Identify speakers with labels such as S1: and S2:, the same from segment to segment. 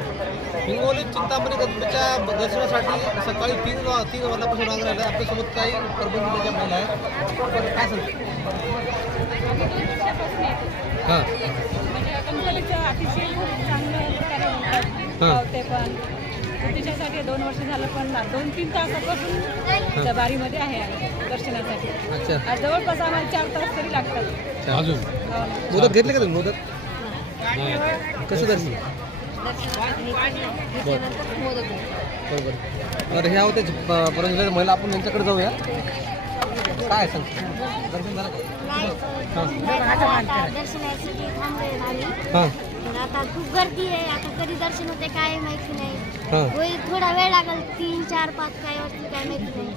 S1: हिंगोली चिंतामणी गणपतीच्या दर्शनासाठी सकाळी तीन वा- तीन वाजल्यापासून रांग राहिल्या आपल्यासोबत काही परभणी जिल्ह्याच्या महिला आहेत. आपण काय सांगतो हां.
S2: म्हणजे
S1: हां.
S2: पण त्याच्यासाठी दोन वर्ष झालं पण दोन तीन तासापासून त्या बारीमध्ये आहे दर्शनासाठी. जवळपास आम्हाला चार तास तरी लागतात.
S1: अजून?
S2: हो.
S1: मोदक घेतले का तुम्ही मोदक? कसं दर्शन? बरोबर तर ह्या होते परंतु महिला आपण यांच्याकडे जाऊया. काय सांग दर्शन झालं का?
S3: आता दर्शनासाठी
S1: हां.
S3: आता खूप गर्दी आहे आता कधी दर्शन होते काय माहिती नाही होईल थोडा वेळ लागेल तीन चार पाच काय वाजतील काय माहिती नाही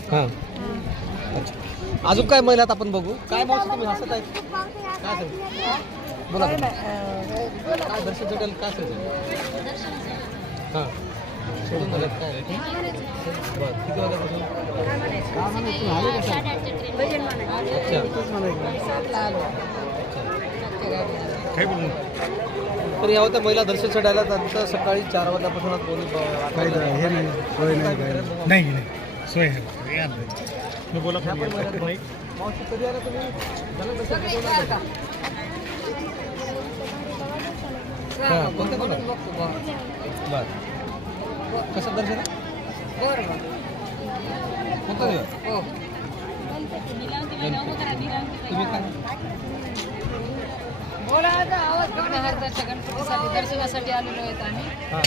S1: अजून काय महिला आपण बघू? काय मावशी तुम्ही? हसत आहे काय सांग बोला. काय दर्शन भेटेल काय हां. सोडून झालं काय बरं किती वाजल्यापासून तर या होत्या महिला दर्शन चढायला त्यांचं सकाळी चार वाजल्यापासून आज ब-
S4: हे नाही सोय नाही काय नाही. नाही सोय आहे. या नाही. मी बोला
S1: पण. मावशी कधी आला तुम्ही? झालं दर्शन कधी आला? हां, कोणत्या कोणत्या? बरं. कसं दर्शन? कोणतं देव? तुम्ही काय?
S2: हरदरच्या गणपतीसाठी दर्शनासाठी आलेलो आहेत आम्ही.
S1: हां.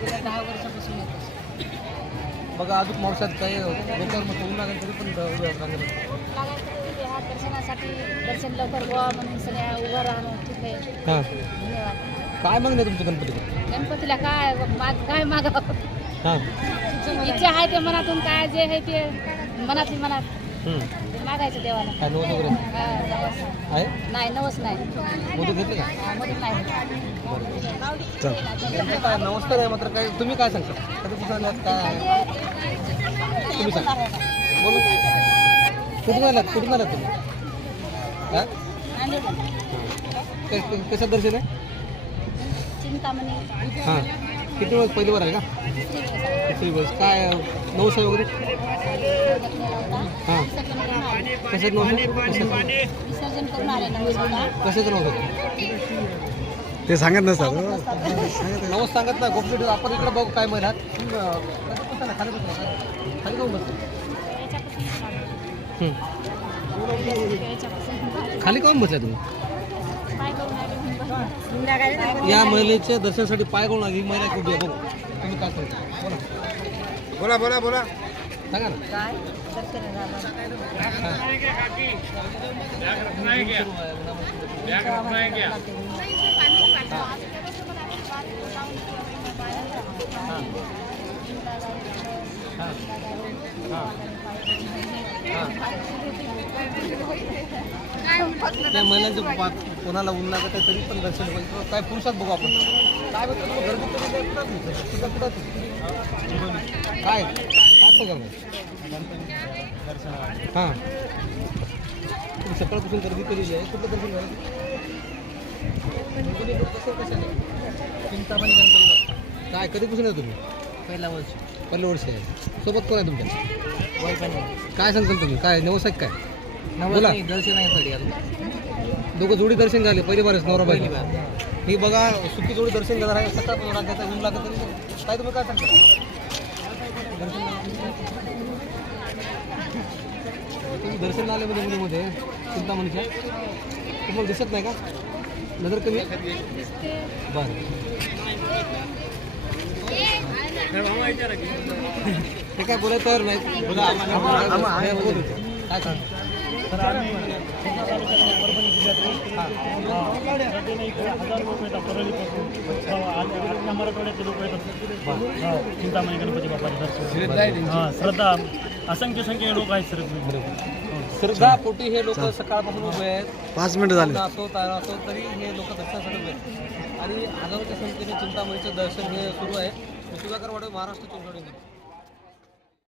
S2: गेल्या दहा वर्षापासून येतो.
S1: बघा अजून मावसात काही मग होऊन लागेल तरी पण.
S3: दर्शनासाठी दर्शन लवकर व्हा म्हणून सगळ्या उभं राहणं ठीक आहे.
S1: हां.
S3: धन्यवाद.
S1: काय मागणं आहे तुमचं गणपती
S2: गणपतीला काय माग काय मागावं
S1: हां.
S2: इच्छा आहे ते मनातून काय जे आहे ते मनातली मनात. मागायचं देवाला.
S1: काय नवस वगैरे?
S2: हा, नवस.
S1: आहे?
S2: नाही नवस नाही.
S1: मोदक घेतले का?
S2: हा, मधून नाही.
S1: काय नमस्कार आहे मात्र काय तुम्ही काय सांगता? कधी कुठं आल्यात काय आहे? तुम्ही सांगा. बोलू. कुठून आलात कुठून आलात तुम्ही? हां? कसं दर्शन आहे?
S3: चिंतामणी
S1: हां. किती वेळ पहिली वर आहे का? किती वेळेस काय आहे वगैरे? हां. कसं कसं
S2: विसर्जन करून आले नवसाला
S1: कशाचं नवस होतं
S4: ते सांगत नसतात हो.
S1: नवस सांगत ना गोपीट आपण इकडे बघू काय महिन्यात कसं खाली बसता ना? खाली जाऊन बसता. खाली काऊन बसला तुम्ही? या महिलेच्या दर्शनासाठी पाय कोण ही महिला खूप आहे बघू. तुम्ही काय सांगता? बोला.
S4: बोला बोला बोला.
S1: सांगा ना. त्या महिलांचं पा- कोणाला ऊन लागत आहे तरी पण दर्शन होईल. काय पुरुषात बघू आपण. काय बघतो गर्दी काय कुठं कुठं काय? काय बघा? हां. तुम्ही सकाळपासून गर्दी केलेली आहे. कुठलं दर्शन झालं? हिंगोली लोक चिंतामणी गणपती काय? कधीपासून आहे तुम्ही? पहिला वर्ष. पहिलं वर्ष आहे. सोबत कोण आहे तुमच्या? काय सांगताल तुम्ही? काय नवस आहे काय बोला.
S5: दर्शन आहे
S1: दोघं जोडी दर्शन झाले पहिली बारच नवरा बाई ही बघा सुट्टी जोडी दर्शन घेणार आहे सकाळ रांगाचा ऊन लागत तरी काय तुम्ही काय सांगता तुम्ही दर्शन आले मध्ये मुलीमध्ये चिंतामणीच्या. तुम्हाला दिसत नाही का? नजर कमी आहे? बरं. ते काय बोलत तर नाही बोला काय
S4: हा, चिंतामणी गणपती बाबा श्रद्धा असंख्य संख्येने लोक आहेत सर
S1: श्रद्धा पोटी हे लोक सकाळपासून उभे आहेत
S4: पाच मिनिटं झाले.
S1: असो तयार असो तरी हे लोक दर्शनासाठी उभे आहेत आणि हजारोच्या संख्येने चिंतामणीचं दर्शन हे सुरू आहे. सुधाकर वाडे महाराष्ट्र चिंचवडी